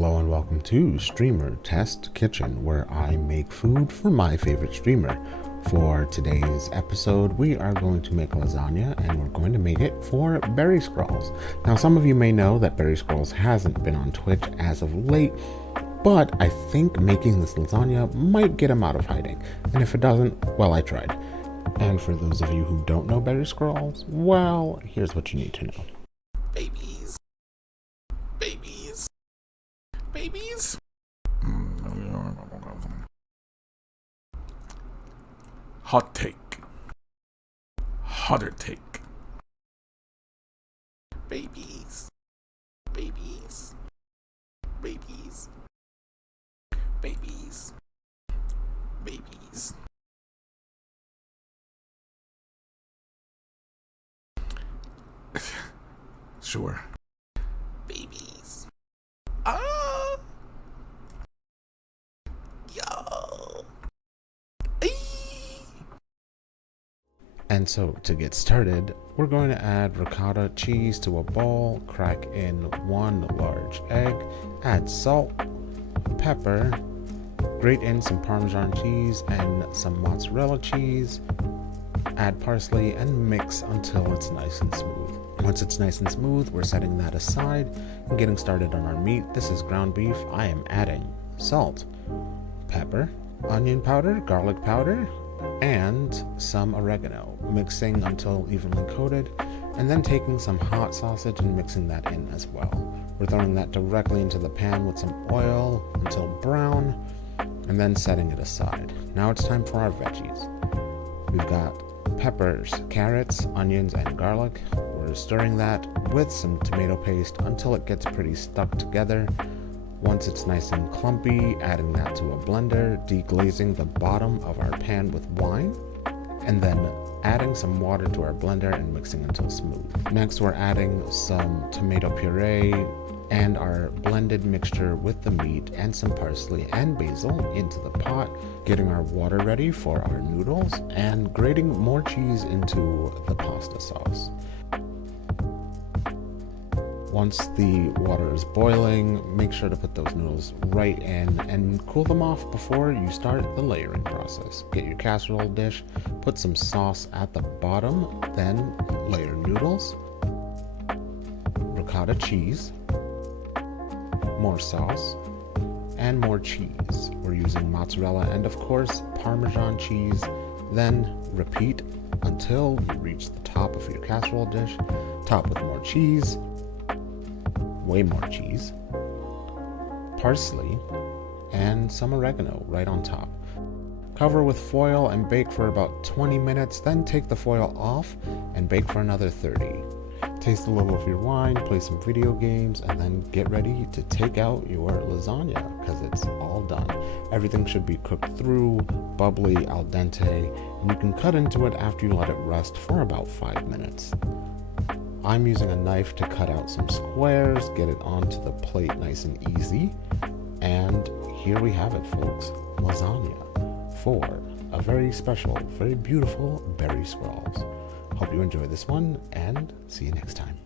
Hello and welcome to Streamer Test Kitchen, where I make food for my favorite streamer. For today's episode, we are going to make lasagna, and we're going to make it for Berryscrawls. Now, some of you may know that Berryscrawls hasn't been on Twitch as of late, but I think making this lasagna might get him out of hiding. And if it doesn't, well, I tried. And for those of you who don't know Berryscrawls, well, here's what you need to know. Babies. Babies. Babies. Hot take. Hotter take. Babies. Babies. Babies. Babies. Babies. Sure. Babies. Yo. And so to get started, we're going to add ricotta cheese to a bowl, crack in 1 large egg, add salt, pepper, grate in some Parmesan cheese and some mozzarella cheese, add parsley and mix until it's nice and smooth. Once it's nice and smooth, we're setting that aside and getting started on our meat. This is ground beef. I am adding salt, pepper, onion powder, garlic powder, and some oregano, mixing until evenly coated, and then taking some hot sausage and mixing that in as well. We're throwing that directly into the pan with some oil until brown, and then setting it aside. Now it's time for our veggies. We've got peppers, carrots, onions, and garlic. We're stirring that with some tomato paste until it gets pretty stuck together. Once it's nice and clumpy, adding that to a blender, deglazing the bottom of our pan with wine, and then adding some water to our blender and mixing until smooth. Next, we're adding some tomato puree and our blended mixture with the meat and some parsley and basil into the pot, getting our water ready for our noodles, and grating more cheese into the pasta sauce. Once the water is boiling, make sure to put those noodles right in and cool them off before you start the layering process. Get your casserole dish, put some sauce at the bottom, then layer noodles, ricotta cheese, more sauce, and more cheese. We're using mozzarella and of course Parmesan cheese. Then repeat until you reach the top of your casserole dish. Top with more cheese, way more cheese, parsley, and some oregano right on top. Cover with foil and bake for about 20 minutes, then take the foil off and bake for another 30. Taste a little of your wine, play some video games, and then get ready to take out your lasagna because it's all done. Everything should be cooked through, bubbly, al dente, and you can cut into it after you let it rest for about 5 minutes. I'm using a knife to cut out some squares, get it onto the plate nice and easy, and here we have it, folks, lasagna for a very special, very beautiful Berryscrawls. Hope you enjoy this one, and see you next time.